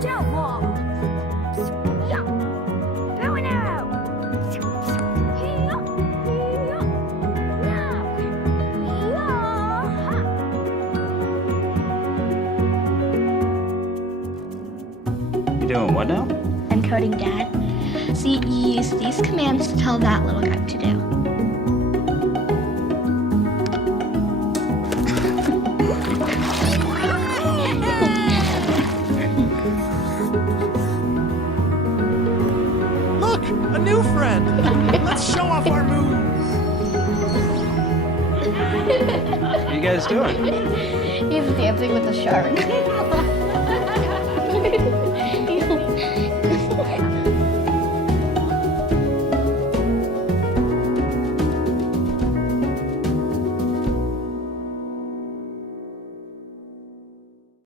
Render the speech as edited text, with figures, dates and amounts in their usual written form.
watch out, Wall. Yeah. Bow and arrow. You doing what now? Encoding, Dad. See, you use these commands to tell that little guy to do. Look, a new friend. Let's show off our moves. What are you guys doing? He's dancing with the shark.